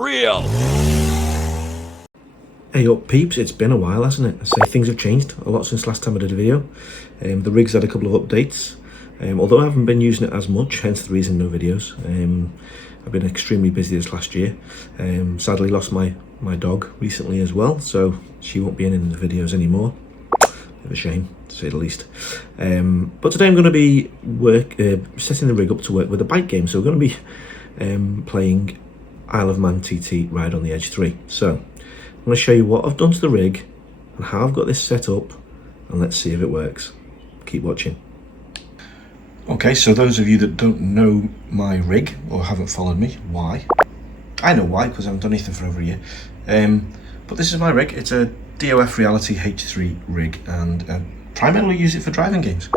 real. Hey up peeps, it's been a while, hasn't it? I say things have changed a lot since last time I did a video. The rig's had a couple of updates, although I haven't been using it as much, hence the reason no videos. I've been extremely busy this last year. Sadly lost my dog recently as well, so she won't be in the videos anymore. Bit of a shame, to say the least. But today I'm going to be setting the rig up to work with a bike game, so we're going to be playing Isle of Man TT Ride on the H3. So I'm going to show you what I've done to the rig and how I've got this set up, and let's see if it works. Keep watching. Okay, so those of you that don't know my rig or haven't followed me, why? I know why, because I haven't done anything for over a year. But this is my rig. It's a DOF Reality H3 rig, and I primarily use it for driving games.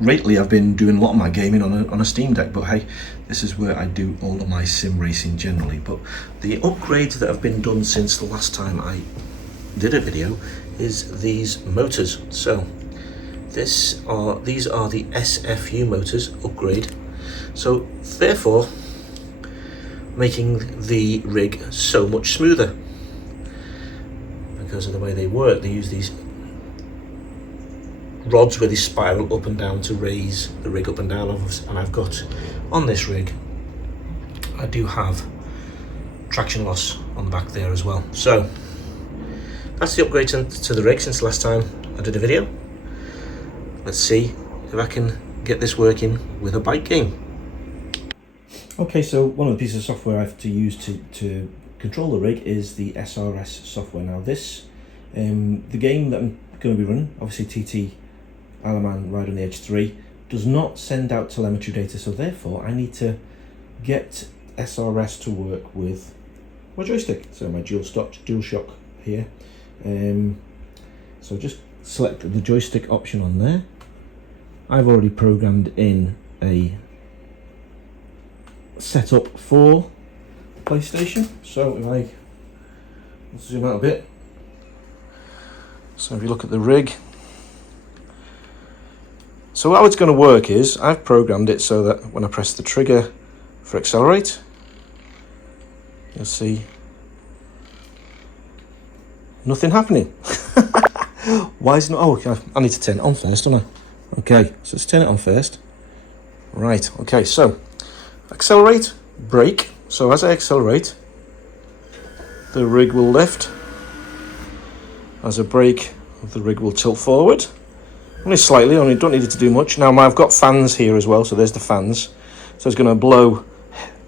Lately I've been doing a lot of my gaming on a Steam Deck, but hey, this is where I do all of my sim racing generally. But the upgrades that have been done since the last time I did a video is these motors. So these are the SFU motors upgrade, so therefore making the rig so much smoother because of the way they work. They use these rods where they spiral up and down to raise the rig up and down, and I've got on this rig, I do have traction loss on the back there as well. So that's the upgrade to the rig since the last time I did a video. Let's see if I can get this working with a bike game. Okay, so one of the pieces of software I have to use to control the rig is the SRS software. Now this, the game that I'm going to be running, obviously TT Isle of Man Ride on the H3, does not send out telemetry data, so therefore I need to get SRS to work with my joystick. So my DualShock here. So just select the joystick option on there. I've already programmed in a setup for PlayStation. So if I zoom out a bit, so if you look at the rig, so how it's going to work is I've programmed it so that when I press the trigger for accelerate, you'll see nothing happening. Why is it not? Oh, I need to turn it on first, don't I? Okay, so let's turn it on first. Right, okay, so accelerate, brake. So as I accelerate, the rig will lift. As I brake, the rig will tilt forward. Only slightly, only don't need it to do much. Now I've got fans here as well, so there's the fans. So it's going to blow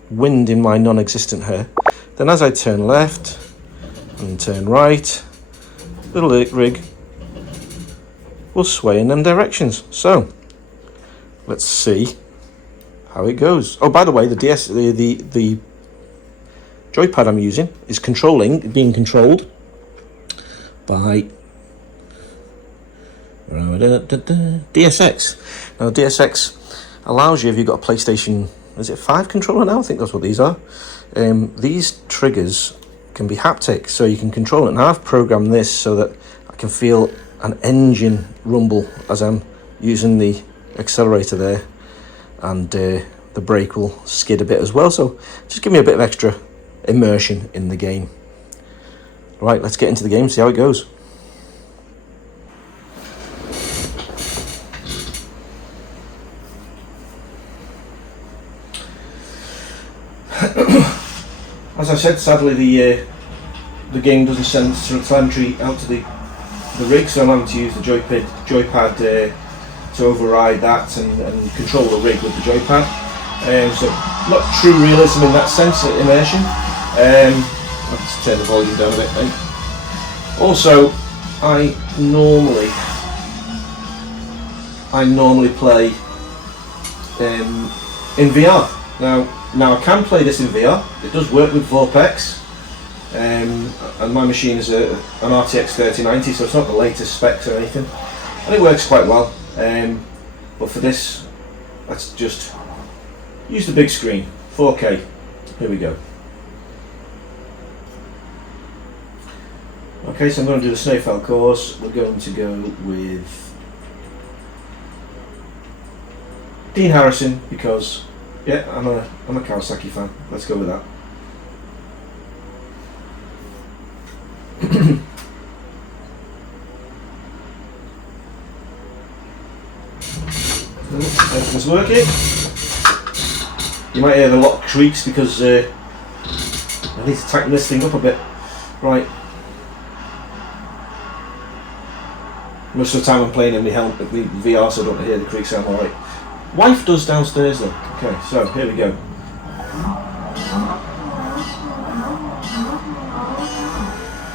wind in my non-existent hair. Then as I turn left and turn right, the rig will sway in them directions. So let's see how it goes. Oh, by the way, the joypad I'm using is being controlled by DSX. Now DSX allows you, if you've got a PlayStation, is it 5 controller now? I think that's what these are. These triggers can be haptic, so you can control it. Now I've programmed this so that I can feel an engine rumble as I'm using the accelerator there, and the brake will skid a bit as well, so just give me a bit of extra immersion in the game. Right, let's get into the game, see how it goes. As I said, sadly the game doesn't send telemetry out to the rig, so I'm having to use the joypad to override that and control the rig with the joypad. So not true realism in that sense, immersion. I'll just turn the volume down a bit, I think. Also, I normally play in VR. Now I can play this in VR. It does work with Vorpex, and my machine is an RTX 3090, so it's not the latest specs or anything, and it works quite well. But for this, let's just use the big screen, 4K. Here we go. Okay, so I'm going to do the Snowfell course. We're going to go with Dean Harrison because Yeah, I'm a Kawasaki fan. Let's go with that. Everything's working. You might hear the lock creaks because I need to tighten this thing up a bit. Right. Most of the time I'm playing in the VR, so I don't hear the creak sound alright. Wife does downstairs though. Okay, so here we go.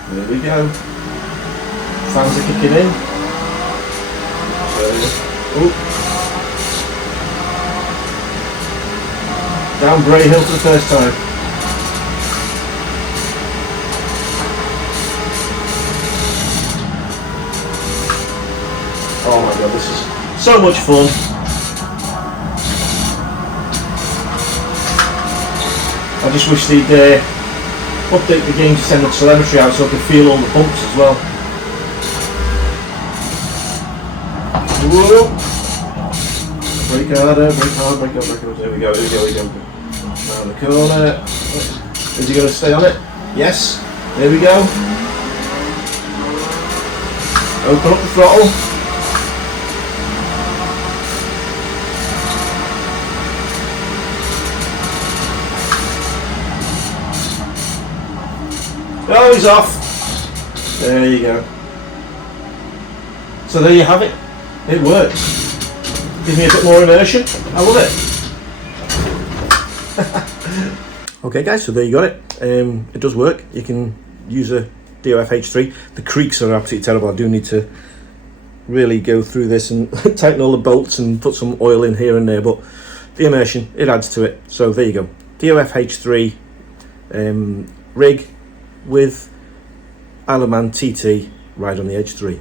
There we go. Fans are kicking in. Down Bray Hill for the first time. Oh my god, this is so much fun. I just wish they'd update the game to send the telemetry out so I could feel all the bumps as well. Whoa. Brake harder, brake hard, brake up, brake up. There we go, here we go, here we go. Round the corner. Is he going to stay on it? Yes. There we go. Open up the throttle. Oh, he's off. There you go. So there you have it. It works. Gives me a bit more immersion. I love it. Okay guys, so there you got it. It does work. You can use a DOF H3. The creaks are absolutely terrible. I do need to really go through this and tighten all the bolts and put some oil in here and there, but the immersion, it adds to it. So there you go. DOF H3 rig with Isle of Man TT ride on the H3.